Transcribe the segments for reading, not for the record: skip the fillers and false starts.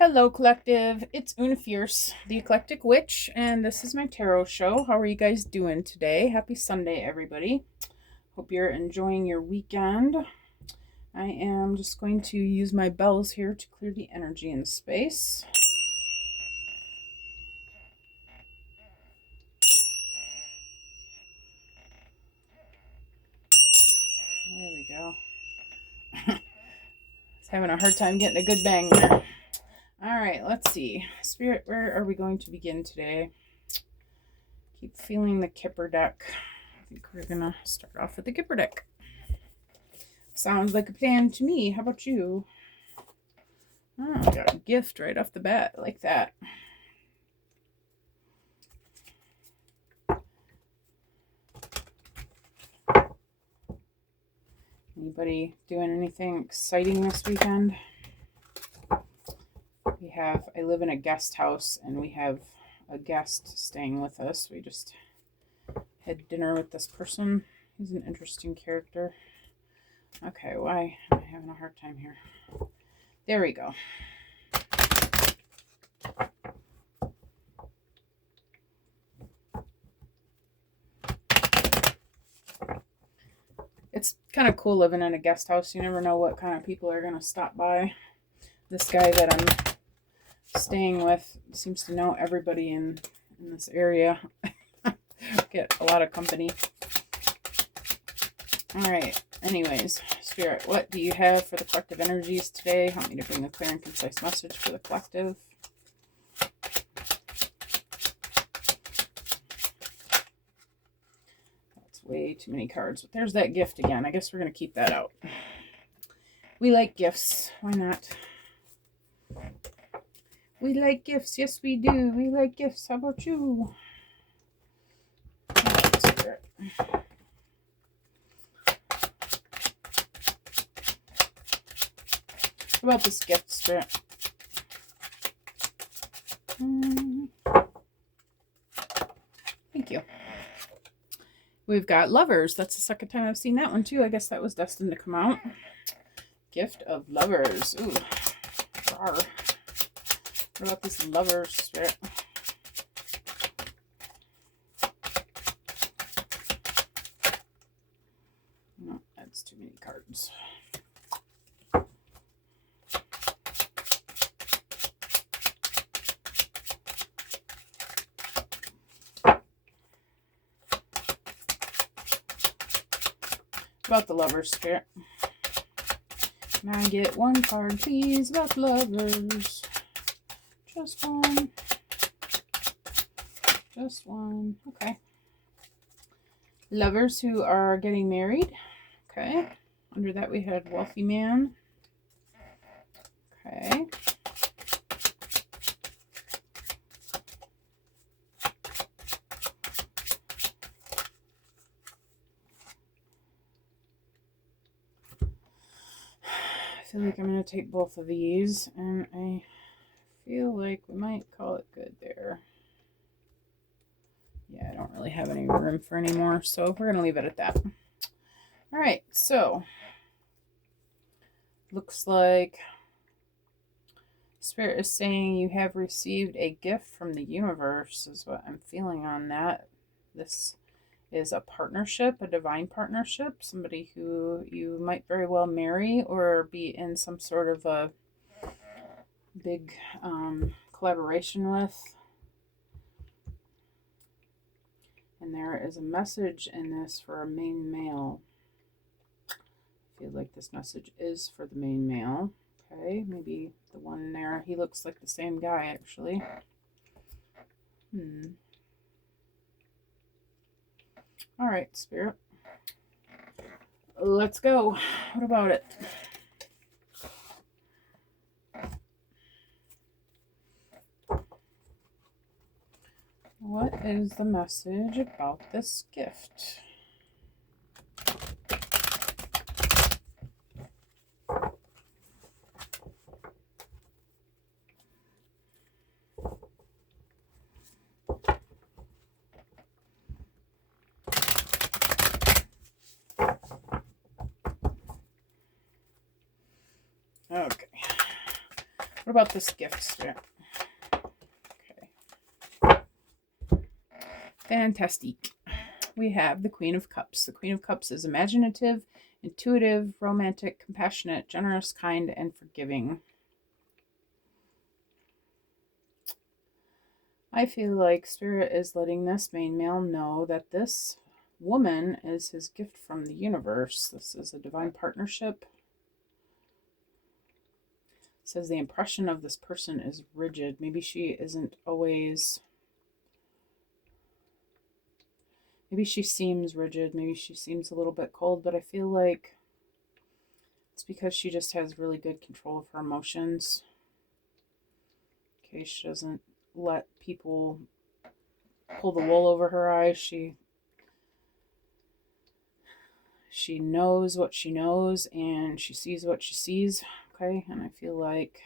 Hello, Collective. It's Una Fierce, the Eclectic Witch, and this is my tarot show. How are you guys doing today? Happy Sunday, everybody. Hope you're enjoying your weekend. I am just going to use my bells here to clear the energy in space. There we go. It's having a hard time getting a good bang there. All right, let's see. Spirit, where are we going to begin today? Keep feeling the Kipper deck. I think we're going to start off with the Kipper deck. Sounds like a plan to me. How about you? Oh, I got a gift right off the bat. I like that. Anybody doing anything exciting this weekend? I live in a guest house and we have a guest staying with us. We just had dinner with this person. He's an interesting character. Okay, why am I having a hard time here? There we go. It's kind of cool living in a guest house. You never know what kind of people are going to stop by. This guy that I'm staying with seems to know everybody in this area. Get a lot of company. All right. Anyways, Spirit, what do you have for the collective energies today? Help me to bring a clear and concise message for the collective. That's way too many cards. But there's that gift again. I guess we're going to keep that out. We like gifts. Why not? We like gifts. Yes, we do. We like gifts. How about you? Spirit. How about this gift, Spirit? Thank you. We've got lovers. That's the second time I've seen that one too. I guess that was destined to come out. Gift of lovers. Ooh. Rawr. What about this lovers, Spirit? No, that's too many cards. About the lovers, Spirit. Can I get one card, please, about the lovers? Just one. Just one. Okay. Lovers who are getting married. Okay. Under that we had wealthy man. Okay. I feel like I'm going to take both of these, and I feel like we might call it good there. Yeah, I don't really have any room for any more, so we're going to leave it at that. All right, so looks like Spirit is saying you have received a gift from the universe, is what I'm feeling on that. This is a partnership, a divine partnership, somebody who you might very well marry or be in some sort of a big collaboration with. And there is a message in this for a main male. I feel like this message is for the main male. Okay, maybe the one there. He looks like the same guy, actually. All right, Spirit. Let's go. What about it? What is the message about this gift? Okay. What about this gift strip? Okay. Fantastic. We have the Queen of Cups. The Queen of Cups is imaginative, intuitive, romantic, compassionate, generous, kind, and forgiving. I feel like Spirit is letting this main male know that this woman is his gift from the universe. This is a divine partnership. It says the impression of this person is rigid. Maybe she isn't always... Maybe she seems rigid. Maybe she seems a little bit cold, but I feel like it's because she just has really good control of her emotions. Okay, she doesn't let people pull the wool over her eyes. She knows what she knows, and she sees what she sees. Okay, and I feel like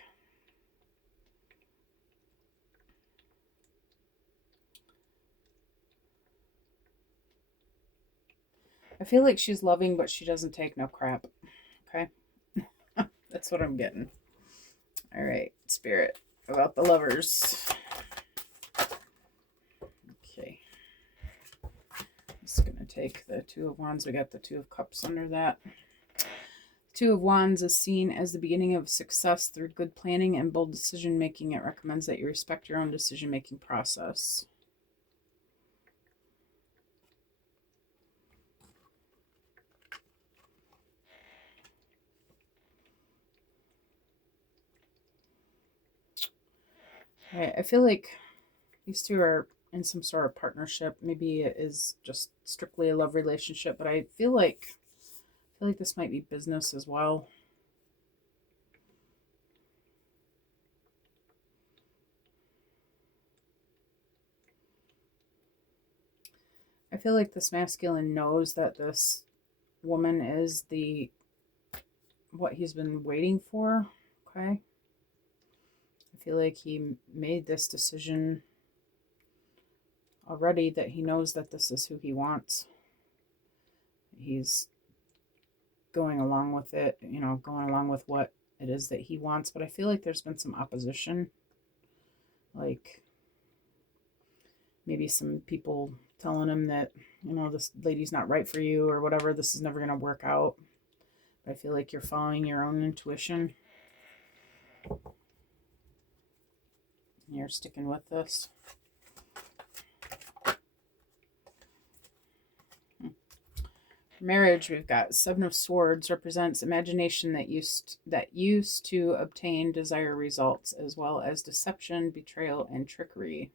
she's loving, but she doesn't take no crap. Okay, that's what I'm getting. All right, Spirit, about the lovers. Okay, I'm just gonna take the Two of Wands. We got the Two of Cups under that. Two of Wands is seen as the beginning of success through good planning and bold decision making. It recommends that you respect your own decision making process. Right, I feel like these two are in some sort of partnership. Maybe it is just strictly a love relationship, but I feel like this might be business as well. I feel like this masculine knows that this woman is what he's been waiting for. Okay. I feel like he made this decision already, that he knows that this is who he wants. He's going along with it, going along with what it is that he wants. But I feel like there's been some opposition. Like maybe some people telling him that, this lady's not right for you or whatever. This is never going to work out. But I feel like you're following your own intuition. You're sticking with this. Marriage, we've got Seven of Swords, represents imagination that used to obtain desired results, as well as deception, betrayal, and trickery.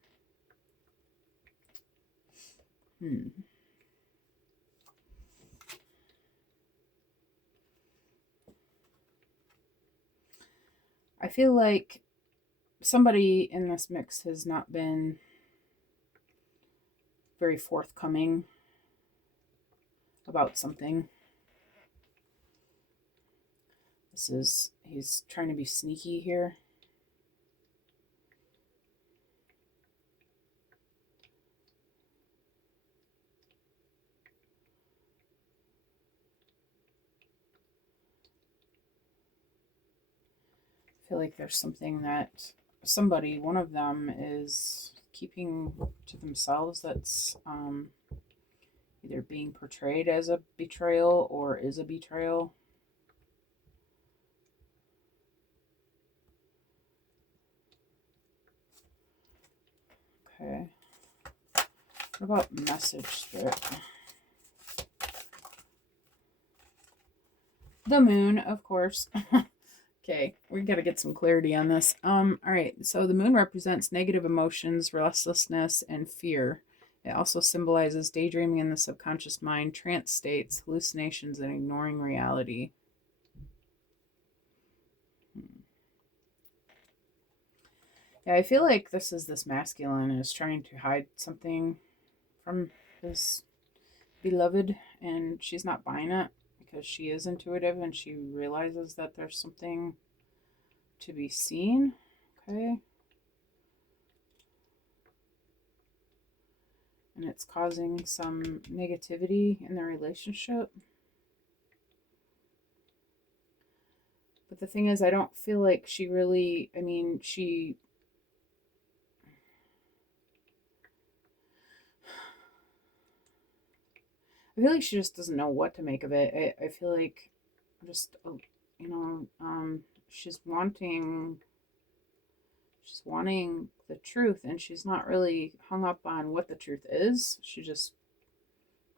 I feel like somebody in this mix has not been very forthcoming about something. He's trying to be sneaky here. I feel like there's something that one of them is keeping to themselves that's either being portrayed as a betrayal or is a betrayal. Okay. What about message, Spirit? The moon, of course. Okay, we got to get some clarity on this. All right, so the moon represents negative emotions, restlessness, and fear. It also symbolizes daydreaming in the subconscious mind, trance states, hallucinations, and ignoring reality. Yeah, I feel like this masculine is trying to hide something from his beloved, and she's not buying it because she is intuitive and she realizes that there's something to be seen. Okay. And it's causing some negativity in the relationship. But the thing is, I don't feel like she really, I mean, I feel like she just doesn't know what to make of it. I feel like just, you know, she's wanting, she's wanting the truth, and she's not really hung up on what the truth is. She just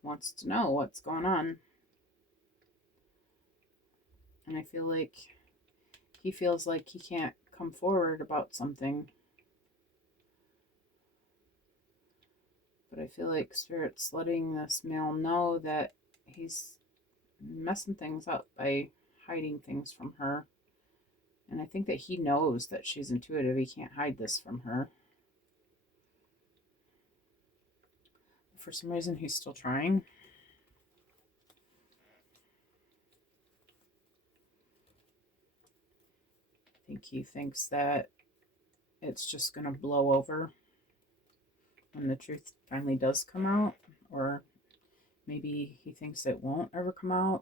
wants to know what's going on. And I feel like he feels like he can't come forward about something. But I feel like Spirit's letting this male know that he's messing things up by hiding things from her. And I think that he knows that she's intuitive. He can't hide this from her. For some reason, he's still trying. I think he thinks that it's just going to blow over when the truth finally does come out. Or maybe he thinks it won't ever come out.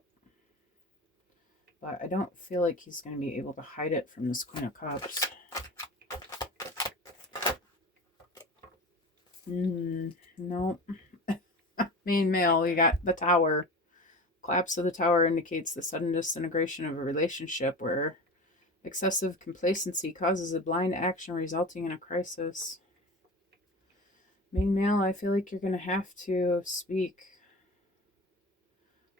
But I don't feel like he's going to be able to hide it from this Queen of Cups. No. Main male, we got the Tower. Collapse of the Tower indicates the sudden disintegration of a relationship where excessive complacency causes a blind action resulting in a crisis. Main male, I feel like you're going to have to speak.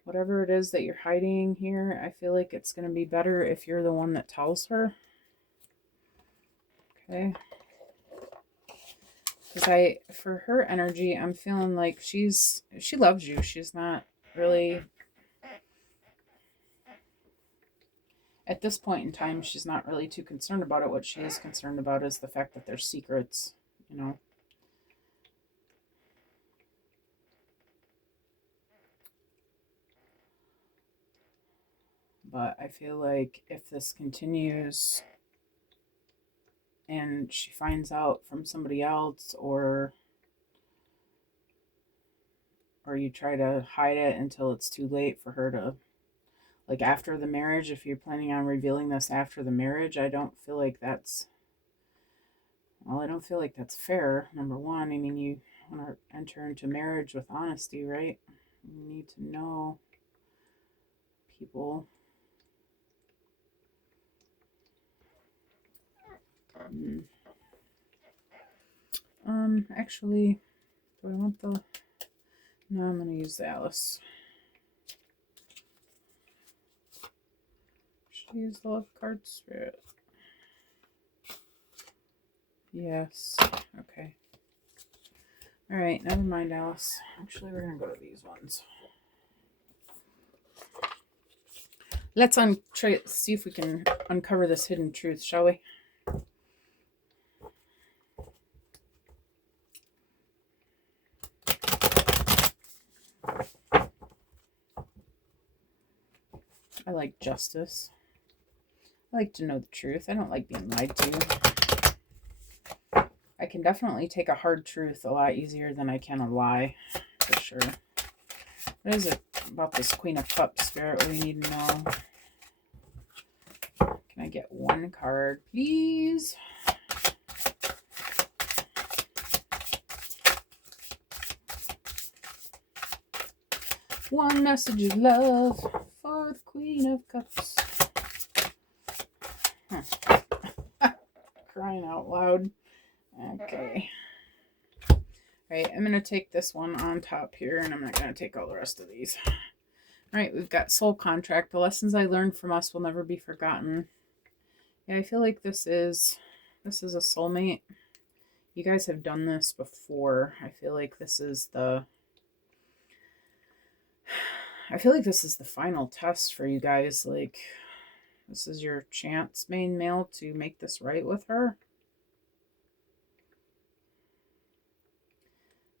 Whatever it is that you're hiding here, I feel like it's going to be better if you're the one that tells her. Okay. Because for her energy, I'm feeling like she loves you. She's not really, at this point in time, she's not really too concerned about it. What she is concerned about is the fact that there's secrets, you know. But I feel like if this continues and she finds out from somebody else, or you try to hide it until it's too late for her to, like after the marriage, if you're planning on revealing this after the marriage, I don't feel like that's fair. Number one, I mean, you want to enter into marriage with honesty, right? You need to know people. Actually, do I want the... No, I'm going to use the Alice. Should I use the Love card, Spirit? Yes. Okay. Alright, never mind, Alice. Actually, we're going to go to these ones. Let's see if we can uncover this hidden truth, shall we? I like justice. I like to know the truth. I don't like being lied to. I can definitely take a hard truth a lot easier than I can a lie, for sure. What is it about this Queen of Cups, Spirit? What do you need to know? Can I get one card, please? One message of love for the Queen of Cups. Crying out loud. Okay. All right, I'm going to take this one on top here, and I'm not going to take all the rest of these. All right, we've got Soul Contract. The lessons I learned from us will never be forgotten. Yeah, I feel like this is a soulmate. You guys have done this before. I feel like this is the final test for you guys. Like, this is your chance, main male, to make this right with her.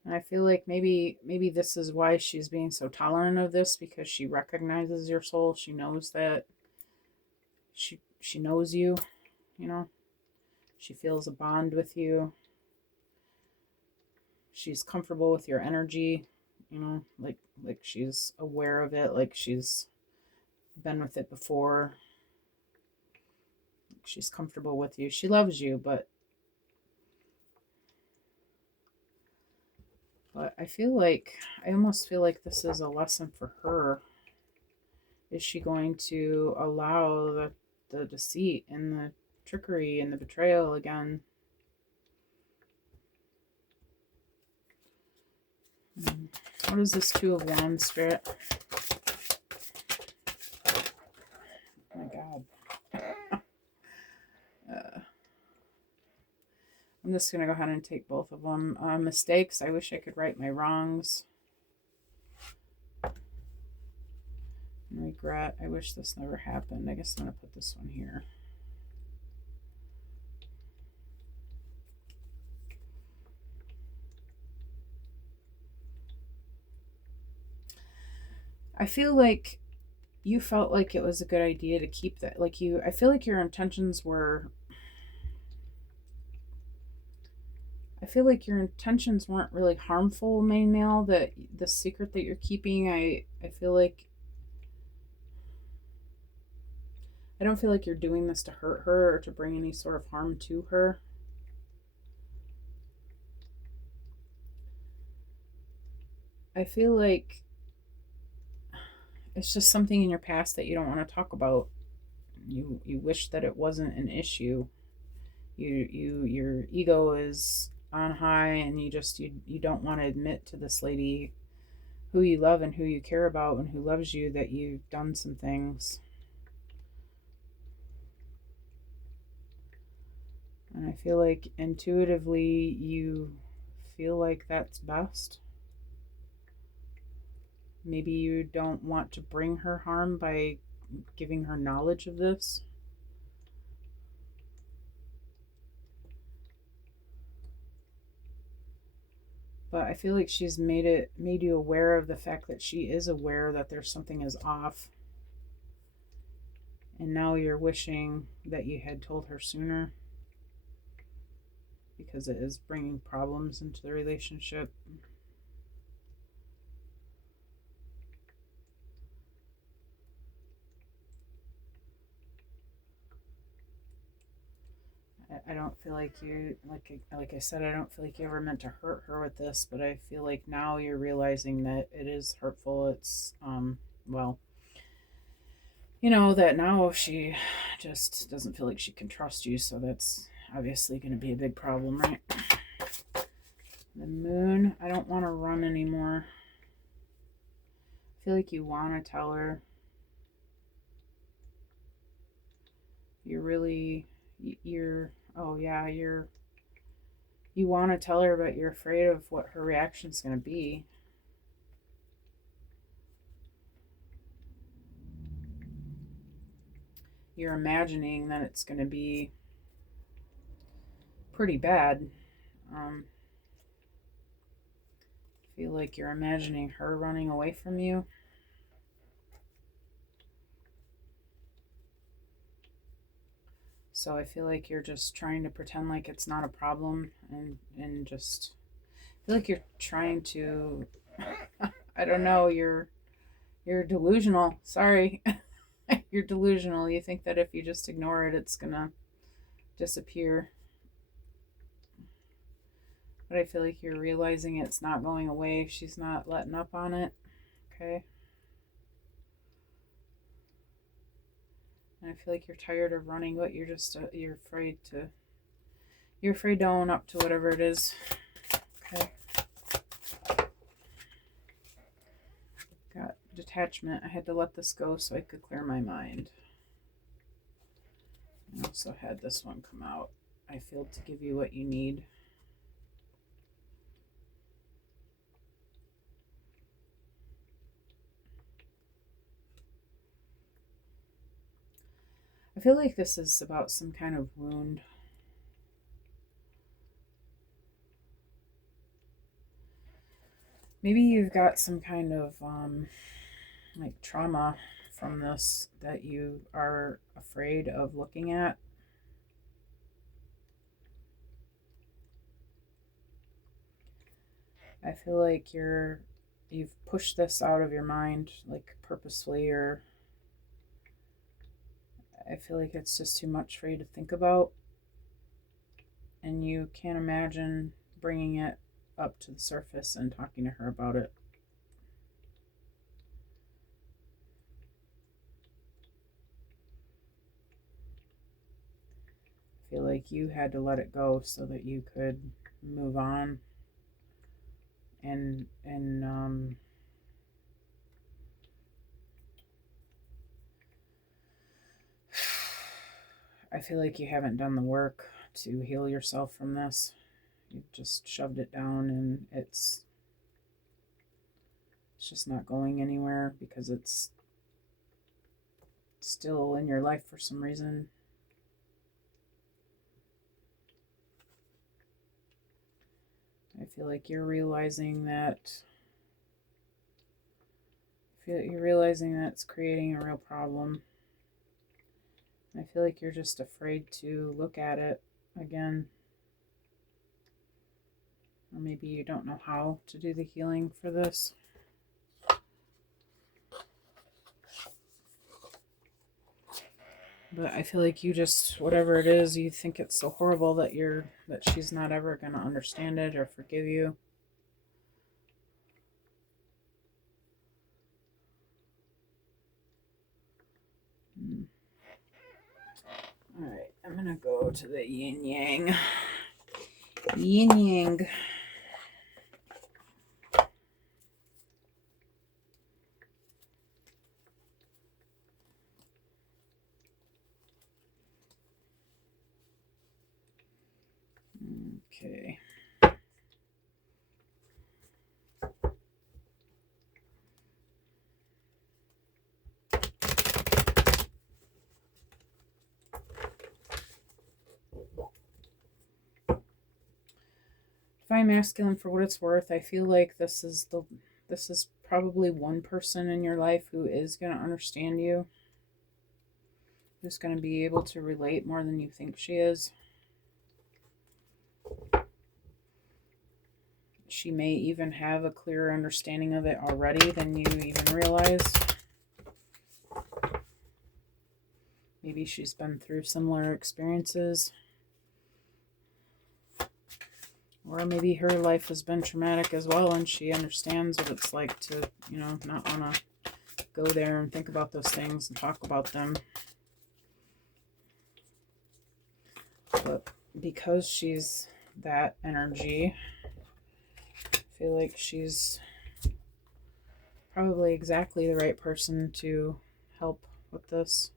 And I feel like maybe this is why she's being so tolerant of this, because she recognizes your soul. She knows that she knows you, you know. She feels a bond with you. She's comfortable with your energy, you know, like she's aware of it, like she's been with it before. she's comfortable with you. She loves you, but I almost feel like this is a lesson for her. Is she going to allow the deceit and the trickery and the betrayal again? What is this Two of Wands, Spirit? Oh my God. I'm just going to go ahead and take both of them. Mistakes. I wish I could right my wrongs. Regret. I wish this never happened. I guess I'm going to put this one here. I feel like you felt like it was a good idea to keep that. I feel like your intentions were... I feel like your intentions weren't really harmful, main male. That the secret that you're keeping, I feel like... I don't feel like you're doing this to hurt her or to bring any sort of harm to her. I feel like it's just something in your past that you don't want to talk about. You wish that it wasn't an issue. Your ego is on high, and you don't want to admit to this lady who you love and who you care about and who loves you that you've done some things. And I feel like intuitively you feel like that's best. Maybe you don't want to bring her harm by giving her knowledge of this. But I feel like she's made you aware of the fact that she is aware that there's something is off. And now you're wishing that you had told her sooner, because it is bringing problems into the relationship. I don't feel like you, like I said, I don't feel like you ever meant to hurt her with this, but I feel like now you're realizing that it is hurtful. It's, well, that now she just doesn't feel like she can trust you, so that's obviously going to be a big problem, right? The Moon, I don't want to run anymore. I feel like you want to tell her. You want to tell her, but you're afraid of what her reaction's going to be. You're imagining that it's going to be pretty bad. I feel like you're imagining her running away from you. So I feel like you're just trying to pretend like it's not a problem, and just feel like you're trying to I don't know, you're delusional. Sorry. You're delusional. You think that if you just ignore it, it's gonna disappear. But I feel like you're realizing it's not going away. She's not letting up on it. Okay. And I feel like you're tired of running, but you're just you're afraid to own up to whatever it is. Okay. Got detachment. I had to let this go so I could clear my mind. I also had this one come out. I failed to give you what you need. I feel like this is about some kind of wound. Maybe you've got some kind of like trauma from this that you are afraid of looking at. I feel like you've pushed this out of your mind, like purposefully, or I feel like it's just too much for you to think about, and you can't imagine bringing it up to the surface and talking to her about it. I feel like you had to let it go so that you could move on and I feel like you haven't done the work to heal yourself from this. You've just shoved it down, and it's just not going anywhere because it's still in your life for some reason. I feel like you're realizing that it's creating a real problem. I feel like you're just afraid to look at it again. Or maybe you don't know how to do the healing for this. But I feel like you just, whatever it is, you think it's so horrible that she's not ever going to understand it or forgive you. All right, I'm going to go to the yin yang. Yin yang. Okay. Divine Masculine, for what it's worth, I feel like this is probably one person in your life who is going to understand you, who's going to be able to relate more than you think she is. She may even have a clearer understanding of it already than you even realize. Maybe she's been through similar experiences. Or maybe her life has been traumatic as well, and she understands what it's like to, not want to go there and think about those things and talk about them. But because she's that energy, I feel like she's probably exactly the right person to help with this.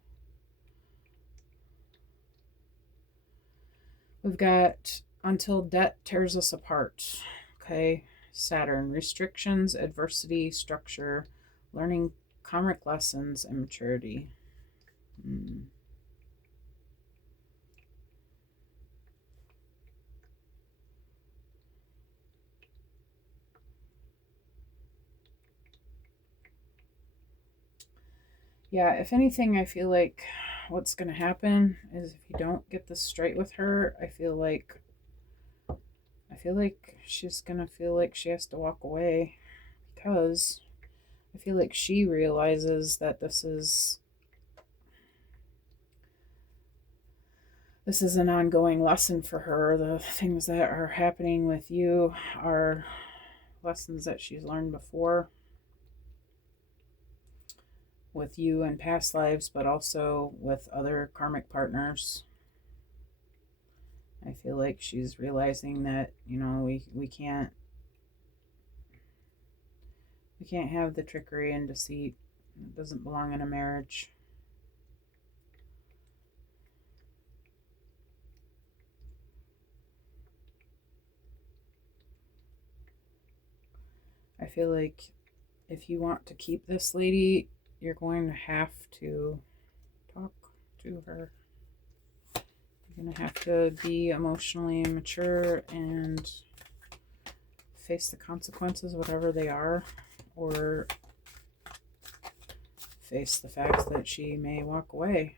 We've got until debt tears us apart. Okay. Saturn, restrictions, adversity, structure, learning karmic lessons, and maturity. Yeah, if anything, I feel like what's going to happen is if you don't get this straight with her, I feel like she's going to feel like she has to walk away, because I feel like she realizes that this is an ongoing lesson for her. The things that are happening with you are lessons that she's learned before with you in past lives, but also with other karmic partners. I feel like she's realizing that, we can't have the trickery and deceit. It doesn't belong in a marriage. I feel like if you want to keep this lady, you're going to have to talk to her. You're going to have to be emotionally mature and face the consequences, whatever they are, or face the fact that she may walk away.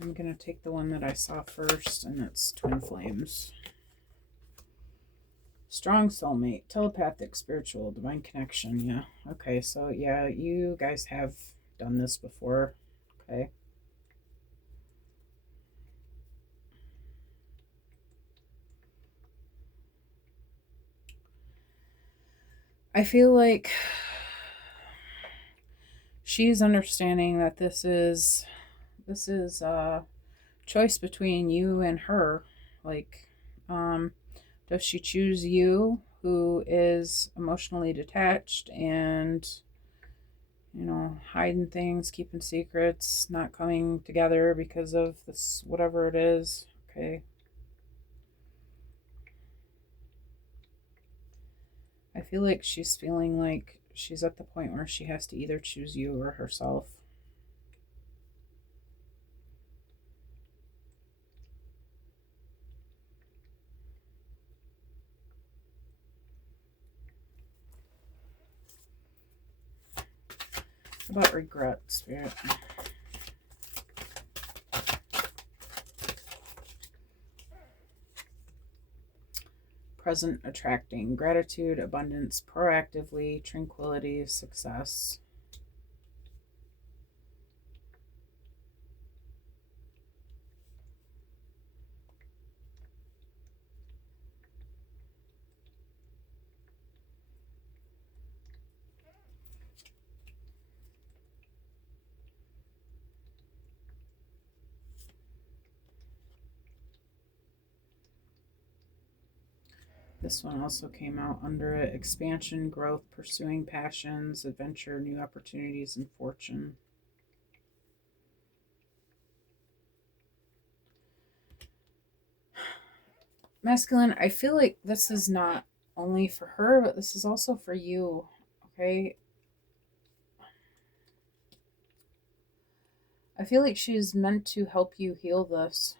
I'm going to take the one that I saw first, and it's Twin Flames. Strong soulmate, telepathic, spiritual, divine connection. Yeah. Okay, so yeah, you guys have done this before. Okay. I feel like she's understanding that this is a choice between you and her. Like, does she choose you, who is emotionally detached and, you know, hiding things, keeping secrets, not coming together because of this, whatever it is? Okay. I feel like she's feeling like she's at the point where she has to either choose you or herself. How about regret, Spirit? Present, attracting, gratitude, abundance, proactively, tranquility, success. This one also came out under it. Expansion, growth, pursuing passions, adventure, new opportunities, and fortune. Masculine, I feel like this is not only for her, but this is also for you. Okay? I feel like she's meant to help you heal this.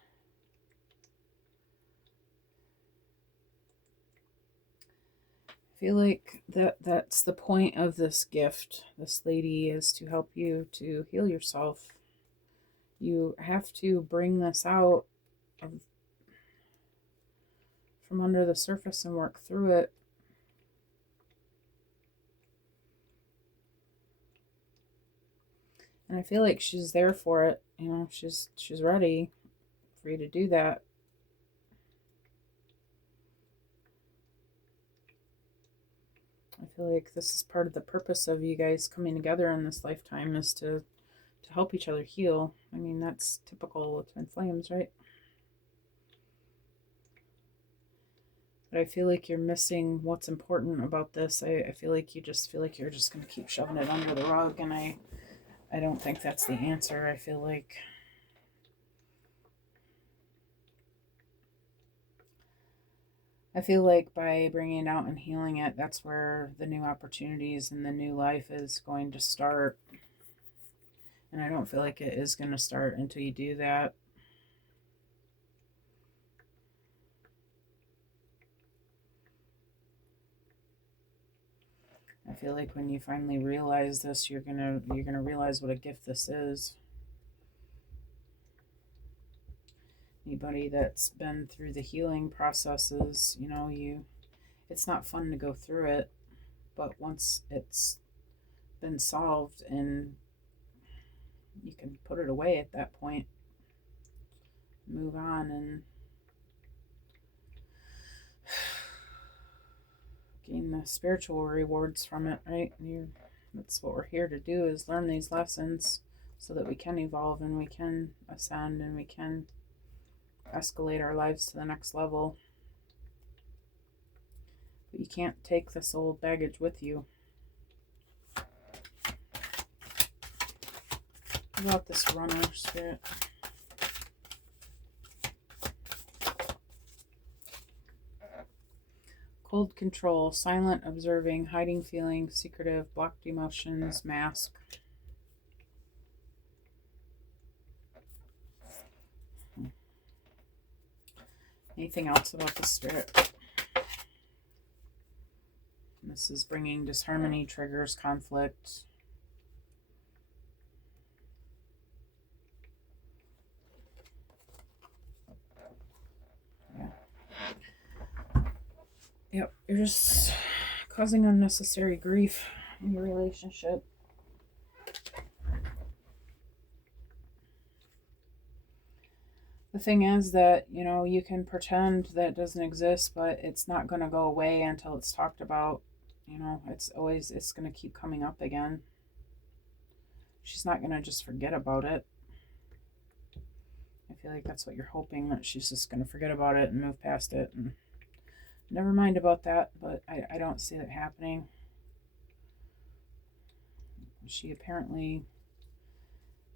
I feel like that's the point of this gift. This lady is to help you to heal yourself. You have to bring this out of, from under the surface and work through it. And I feel like she's there for it. You know, she's ready for you to do that. I feel like this is part of the purpose of you guys coming together in this lifetime, is to help each other heal. I mean, that's typical with twin flames, right? But I feel like you're missing what's important about this. I feel like you just feel like you're just going to keep shoving it under the rug, and I don't think that's the answer. I feel like by bringing it out and healing it, that's where the new opportunities and the new life is going to start. And I don't feel like it is going to start until you do that. I feel like when you finally realize this, you're gonna realize what a gift this is. Anybody that's been through the healing processes, you know, it's not fun to go through it, but once it's been solved and you can put it away at that point, move on and gain the spiritual rewards from it, right? That's what we're here to do, is learn these lessons so that we can evolve and we can ascend and we can escalate our lives to the next level. But you can't take this old baggage with you. What about this runner, Spirit? Cold control, silent observing, hiding feelings, secretive, blocked emotions, mask. Anything else about the Spirit? This is bringing disharmony, triggers, conflict. Yeah. Yep, you're just causing unnecessary grief in your relationship. The thing is that, you can pretend that it doesn't exist, but it's not going to go away until it's talked about. It's going to keep coming up again. She's not going to just forget about it. I feel like that's what you're hoping, that she's just going to forget about it and move past it and never mind about that, but I don't see that happening. She apparently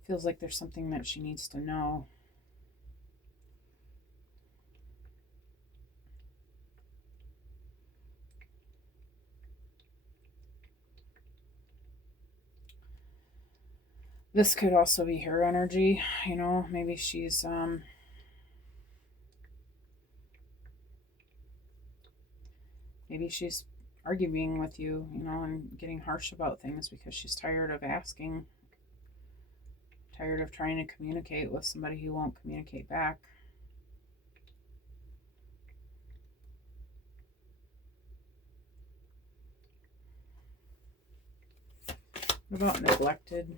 feels like there's something that she needs to know. This could also be her energy, maybe she's arguing with you, and getting harsh about things because she's tired of asking, tired of trying to communicate with somebody who won't communicate back. What about neglected?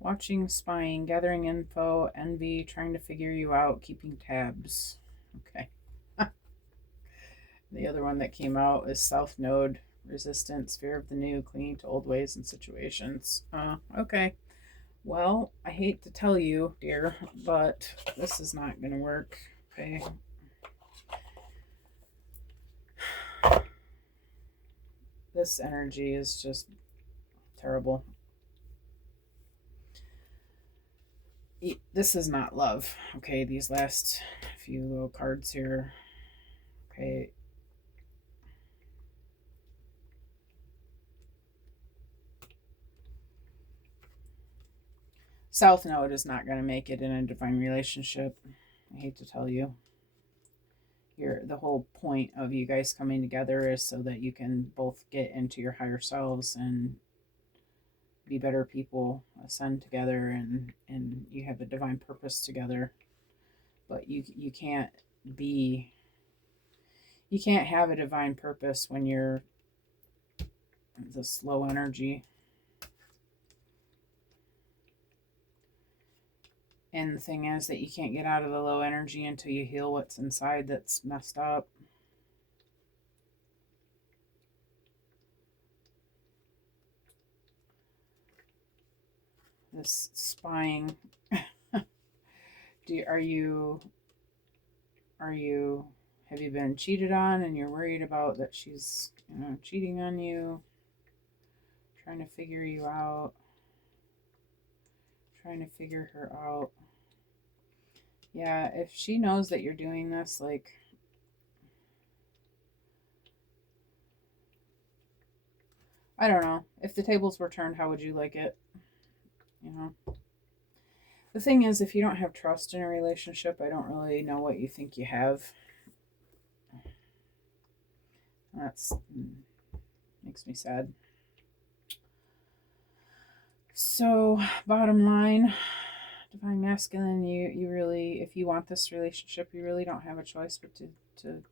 Watching, spying, gathering info, envy, trying to figure you out, keeping tabs. Okay. The other one that came out is South Node, resistance, fear of the new, clinging to old ways and situations. Okay. Well, I hate to tell you, dear, but this is not going to work. Okay. This energy is just terrible. This is not love. Okay, these last few little cards here. Okay. South Node is not going to make it in a divine relationship. I hate to tell you. The whole point of you guys coming together is so that you can both get into your higher selves and be better people, ascend together, and you have a divine purpose together. But you can't have a divine purpose when you're this low energy. And the thing is that you can't get out of the low energy until you heal what's inside that's messed up. This spying. Have you been cheated on and you're worried about that she's, cheating on you, trying to figure you out, trying to figure her out. Yeah, if she knows that you're doing this, like, I don't know. If the tables were turned, how would you like it? The thing is, if you don't have trust in a relationship, I don't really know what you think you have. That's makes me sad. So, bottom line, divine masculine, you really, if you want this relationship, you really don't have a choice but to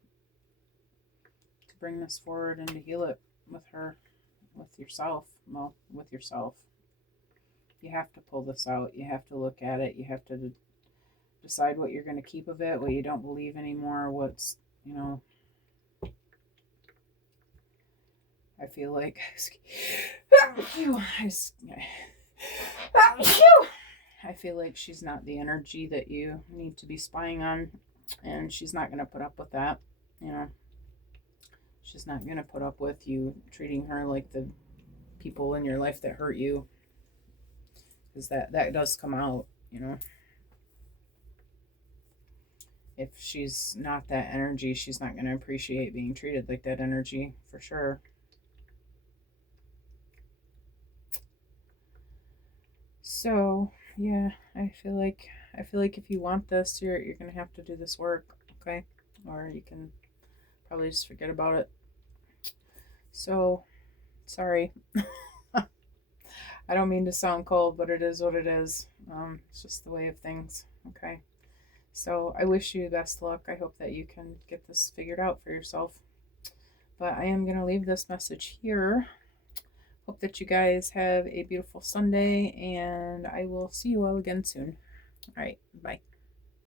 bring this forward and to heal it with her, with yourself. Well, with yourself. You have to pull this out. You have to look at it. You have to decide what you're going to keep of it, what you don't believe anymore, what's, I feel like I feel like she's not the energy that you need to be spying on, and she's not going to put up with that. She's not going to put up with you treating her like the people in your life that hurt you, because that does come out. If she's not that energy, she's not going to appreciate being treated like that energy, for sure. So yeah, I feel like if you want this, you're gonna have to do this work, okay? Or you can probably just forget about it. So sorry. I don't mean to sound cold, but it is what it is. It's just the way of things, okay? So I wish you the best luck. I hope that you can get this figured out for yourself. But I am going to leave this message here. Hope that you guys have a beautiful Sunday, and I will see you all again soon. All right, bye.